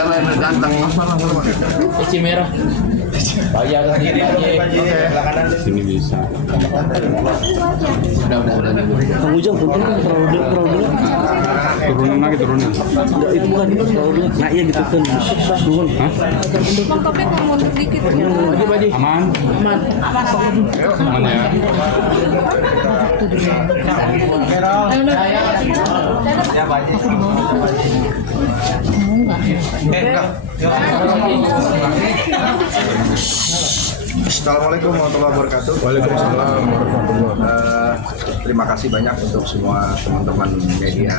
negara yang ganteng. Isi merah. Bayar lagi. Sini bisa. Udah. Kang Ujang punten terlalu Turunan lagi turunan. itu bukan terlalu nah iya gitu kan turun Bang Topik mau mundur dikit. Aman. Aman ya. Assalamualaikum warahmatullahi wabarakatuh. Waalaikumsalam warahmatullahi wabarakatuh. Terima kasih banyak untuk semua teman-teman media,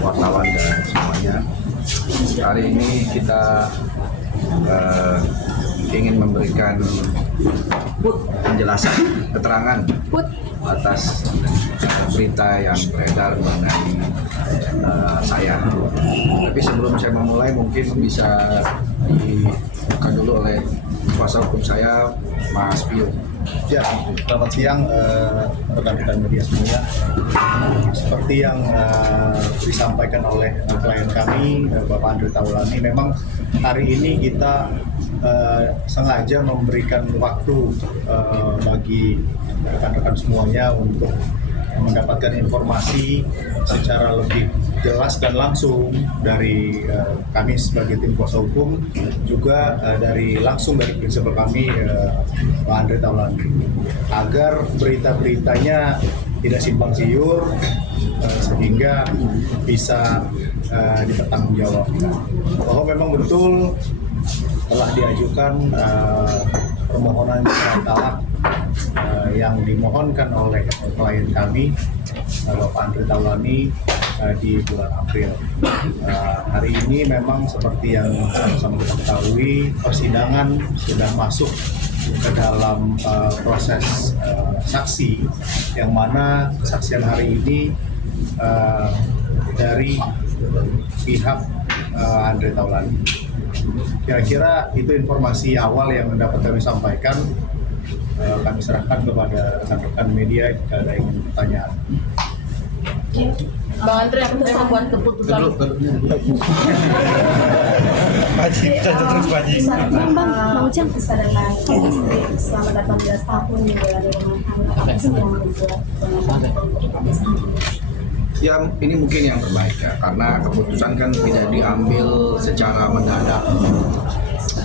wartawan dan semuanya. Hari ini kita ingin memberikan penjelasan, keterangan atas berita yang beredar mengenai saya. Tapi sebelum saya memulai, mungkin bisa dibuka dulu oleh kuasa hukum saya, Mas Pio. Ya, selamat siang rekan-rekan media semuanya. Seperti yang disampaikan oleh klien kami, Bapak Andre Taulani, memang hari ini kita sengaja memberikan waktu bagi rekan-rekan semuanya untuk mendapatkan informasi secara lebih jelas dan langsung dari kami sebagai tim kuasa hukum, juga langsung dari prinsipal kami, Pak Andre Taulani, agar berita-beritanya tidak simpang siur sehingga bisa dipertanggungjawabkan bahwa memang betul telah diajukan permohonan cerai talak yang dimohonkan oleh klien kami, Bapak Andre Taulani, di bulan April. Hari ini memang seperti yang sama-sama kita ketahui, persidangan sudah masuk ke dalam proses saksi, yang mana kesaksian hari ini dari pihak Andre Taulani. Kira-kira itu informasi awal yang dapat kami sampaikan. Kami serahkan kepada rekan-rekan media jika ada yang pertanyaan. Bang Andre yang membuat keputusan. Bang Ujang bisa dengan istri selama 18 tahun menjalani rumah tangga, apa sih yang membuat keputusan ini? Ya, ini mungkin yang terbaik ya, karena keputusan kan tidak diambil secara mendadak.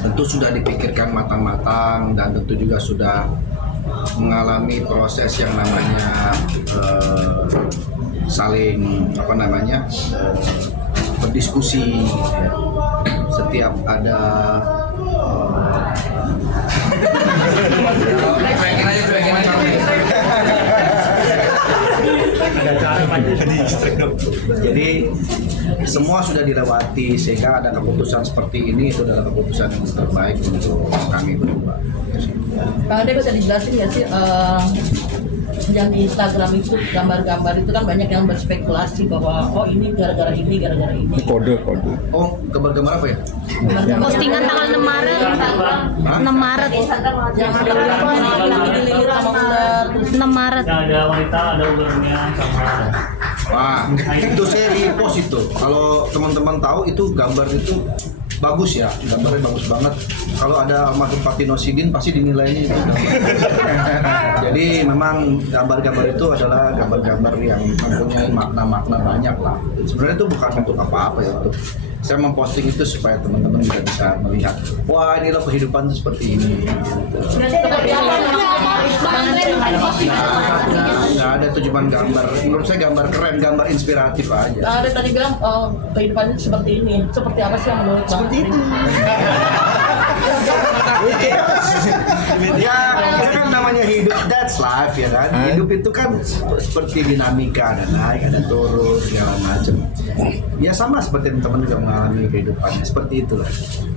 Tentu sudah dipikirkan matang-matang dan tentu juga sudah mengalami proses yang namanya saling berdiskusi. Setiap ada jadi semua sudah dilewati sehingga ada keputusan seperti ini. Itu adalah keputusan yang terbaik untuk kami berdua. Bang Andre bisa dijelasin nggak sih yang di Instagram itu gambar-gambar itu kan banyak yang berspekulasi bahwa oh ini gara-gara ini. Kode. Oh, gambar-gambar apa ya? Postingan tanggal 6 Maret. 6 Maret. Yang ada lagi dililit sama ular. 6 Maret. Yang ada wanita, ada ularnya sama. Wah, itu saya repost itu. Kalau teman-teman tahu itu gambar itu bagus ya, gambarnya bagus banget. Kalau ada almarhum Fatino Sidin pasti dinilainya itu. Jadi memang gambar-gambar itu adalah gambar-gambar yang mempunyai makna-makna banyak lah. Sebenarnya itu bukan untuk apa-apa ya, untuk saya memposting itu supaya teman-teman juga bisa melihat, wah ini loh kehidupan itu seperti ini. Nggak ada tuh cuma gambar. Menurut saya gambar keren, gambar inspiratif aja. Bang Andre tadi bilang kehidupannya seperti ini. Seperti apa sih yang menurut Bang? Seperti itu. Ya, itu kan namanya hidup, that's life ya kan. Hidup itu kan seperti dinamika, ada naik, ada turun, segala macam. Ya sama seperti teman-teman juga mengalami kehidupannya, seperti itulah.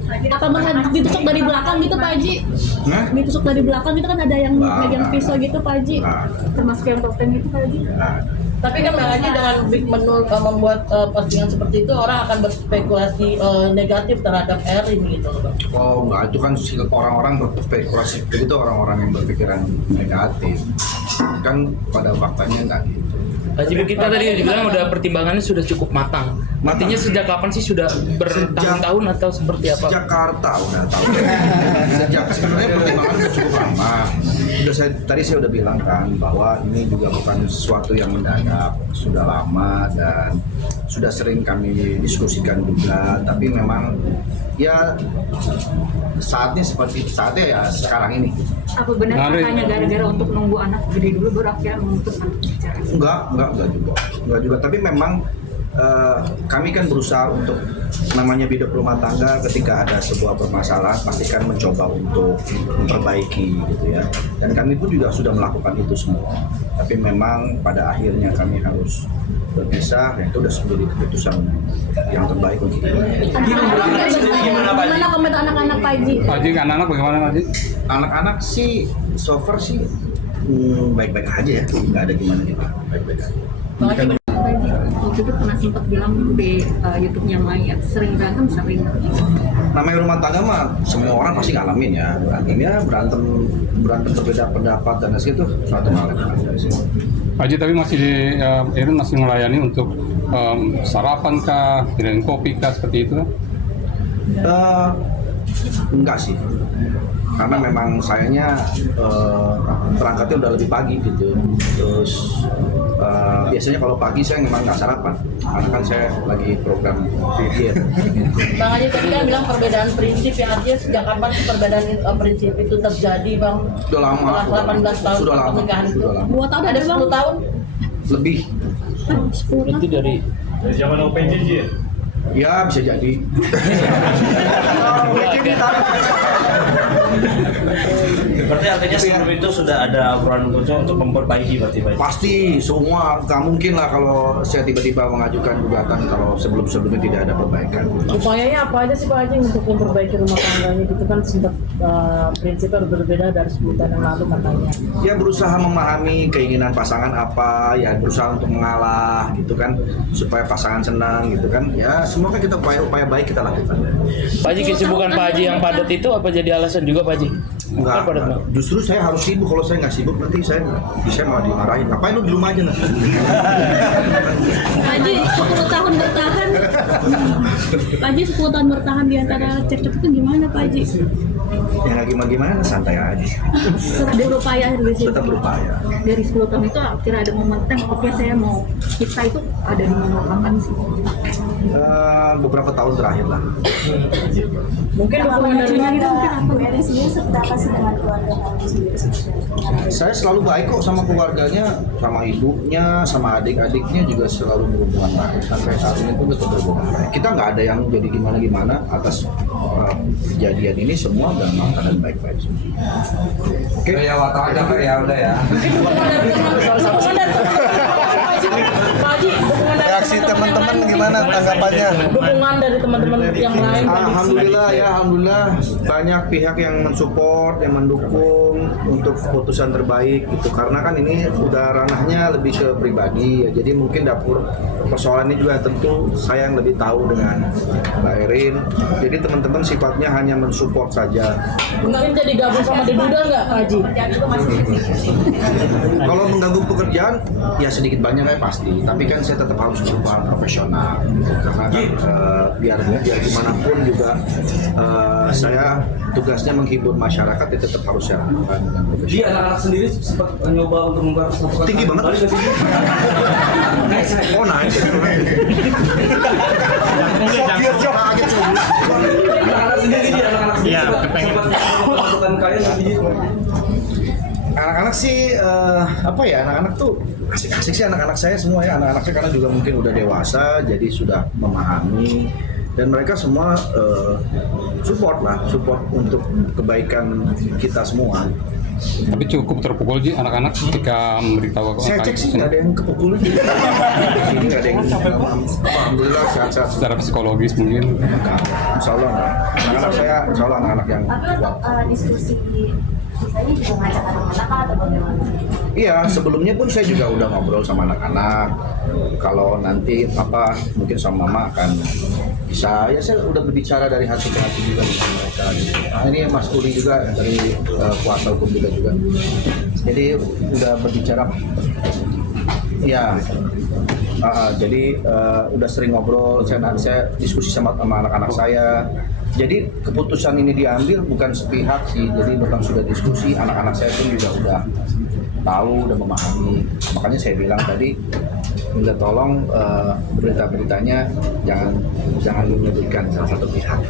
Apa banget ditusuk dari belakang gitu Pak Haji? Nah, Ditusuk dari belakang itu kan ada yang Nah, megang nah, pisau gitu Pak Haji. nah. Termasuk yang topeng itu Pak Haji. nah, Tapi kan Bang Haji dengan membuat postingan seperti itu orang akan berspekulasi negatif terhadap ini gitu loh Bang. oh enggak, itu kan orang-orang berspekulasi, itu orang-orang yang berpikiran negatif. Kan pada faktanya enggak gitu. Haji kita tadi dibilang udah pertimbangannya sudah cukup matang. Artinya sejak kapan sih sudah bertahun-tahun atau seperti apa? Sejak Jakarta udah tahu. Sejak sebenarnya pertimbangan udah cukup lama. Tadi saya udah bilang kan bahwa ini juga bukan sesuatu yang mendadak, sudah lama dan sudah sering kami diskusikan juga. Tapi memang ya saatnya ya sekarang ini. Apa benar hanya gara-gara untuk nunggu anak gede dulu baru akhirnya memutuskan bicara? Enggak juga. Tapi memang kami kan berusaha untuk namanya hidup rumah tangga, ketika ada sebuah permasalahan pasti kan mencoba untuk memperbaiki gitu ya. Dan kami pun juga sudah melakukan itu semua. Tapi memang pada akhirnya kami harus berpisah, dan itu sudah menjadi keputusan yang terbaik untuk kita. Gimana komentar anak-anak Pak Haji? Haji, anak-anak bagaimana Haji? Anak-anak sih so far sih baik-baik aja ya, nggak ada gimana gitu, baik-baik aja. Waktu itu pernah sempat bilang di YouTube-nya Maya sering berantem. Namanya rumah tangga mah semua orang pasti ngalamin ya, berantem berbeda pendapat dan itu suatu hal yang ada sih. Haji, tapi masih Irin masih melayani untuk sarapan kah, kirim kopi kah, seperti itu? Enggak sih, karena memang sayanya berangkatnya udah lebih pagi gitu. Terus biasanya kalau pagi saya memang nggak sarapan, karena kan saya lagi program diet. Bang Haji tadi kan bilang perbedaan prinsip, yang artinya sejak kapan perbedaan prinsip itu terjadi, Bang? Sudah lama. Setelah 18 tahun Sudah lama. pernikahan itu. Sudah lama. 2 tahun Ada 10 tahun? Lebih. Itu dari zaman OpenJJ ya? Ya bisa jadi. Berarti artinya sebelum itu sudah ada obrolan untuk memperbaiki berarti Pak? Pasti semua, nggak mungkin lah kalau saya tiba-tiba mengajukan gugatan kalau sebelum-sebelumnya tidak ada perbaikan. Upayanya apa aja sih Pak Haji untuk memperbaiki rumah tangganya gitu kan, sempat prinsipnya berbeda dari 10 tahun yang lalu katanya. Ya berusaha memahami keinginan pasangan apa, ya berusaha untuk mengalah gitu kan, supaya pasangan senang gitu kan. Ya semua kan kita upaya baik kita lakukan. Pak Haji, kesibukan Pak Haji yang padat itu apa jadi alasan juga Pak Haji? Enggak, Kan padat, Bang. justru saya harus sibuk. Kalau saya nggak sibuk nanti saya malah dimarahin. Ngapain lu di rumah aja nanti? Pak Haji 10 tahun bertahan. Pak Haji 10 tahun bertahan di antara cekcok itu gimana Pak Haji? Ya nggak gimana, santai aja. Tetap berupaya dari situ. Tetap berupaya. Dari 10 tahun itu akhirnya ada momen oke saya mau kita itu ada di momen kapan sih? Beberapa tahun terakhir lah. Mungkin dukungan dari Bu Erin sendiri seperti apa sih dengan keluarga kamu sendiri? Saya selalu baik kok sama keluarganya, sama ibunya, sama adik-adiknya juga selalu berhubungan baik. Sampai saat ini pun tetap berhubungan baik. Kita nggak ada yang jadi gimana-gimana atas kejadian ini, semua dalam keadaan baik-baik. Oke? Ya waktu aja Pak, ya udah ya. Reaksi teman-teman gimana tanggapannya? dukungan dari teman-teman yang lain. Alhamdulillah ya, alhamdulillah banyak pihak yang mensupport, yang mendukung untuk keputusan terbaik gitu. Karena kan ini udah ranahnya lebih ke pribadi ya. Jadi mungkin dapur persoalan ini juga tentu saya yang lebih tahu dengan Mbak Erin. Jadi teman-teman sifatnya hanya mensupport saja. Mungkin jadi gabung sama Deduda nggak Pak Haji? Kalau mengganggu pekerjaan ya sedikit banyak ya pasti. Tapi kan saya tetap harus berusaha profesional. Karena kan biar gimana pun juga saya tugasnya menghibur masyarakat, ya tetap harus saya lakukan dengan profesional. Dia anak-anak sendiri sempat mencoba untuk mempersatukan. Tinggi banget. Oh naik. Anak-anak sendiri dia anak-anak sendiri. Iya, sempat mempersatukan kalian nanti. Anak-anak sih apa ya, anak-anak tuh asik-asik sih anak-anak saya semua ya. Anak-anak saya karena juga mungkin udah dewasa, jadi sudah memahami, dan mereka semua support untuk kebaikan kita semua. Tapi cukup terpukul sih anak-anak ketika memberitahu Saya cek sih nggak ada yang kepukulan. Sini nggak ada yang alhamdulillah sehat-sehat. secara psikologis mungkin. Insya Allah nggak. Anak-anak saya insya Allah anak-anak yang Tapi kuat. untuk diskusi misalnya juga ngajak anak-anak atau bagaimana? Iya, sebelumnya pun saya juga udah ngobrol sama anak-anak. Kalau nanti Papa mungkin sama Mama akan bisa, ya saya udah berbicara dari hati ke hati juga dengan mereka. Nah, ini Mas Tuli juga dari kuasa hukum juga. Jadi udah berbicara. Iya. Jadi udah sering ngobrol, saya diskusi sama anak-anak saya. Jadi keputusan ini diambil bukan sepihak sih. Jadi memang sudah diskusi, anak-anak saya pun juga udah tahu, udah memahami. Makanya saya bilang tadi, minta tolong berita-beritanya jangan menyebutkan salah satu pihak.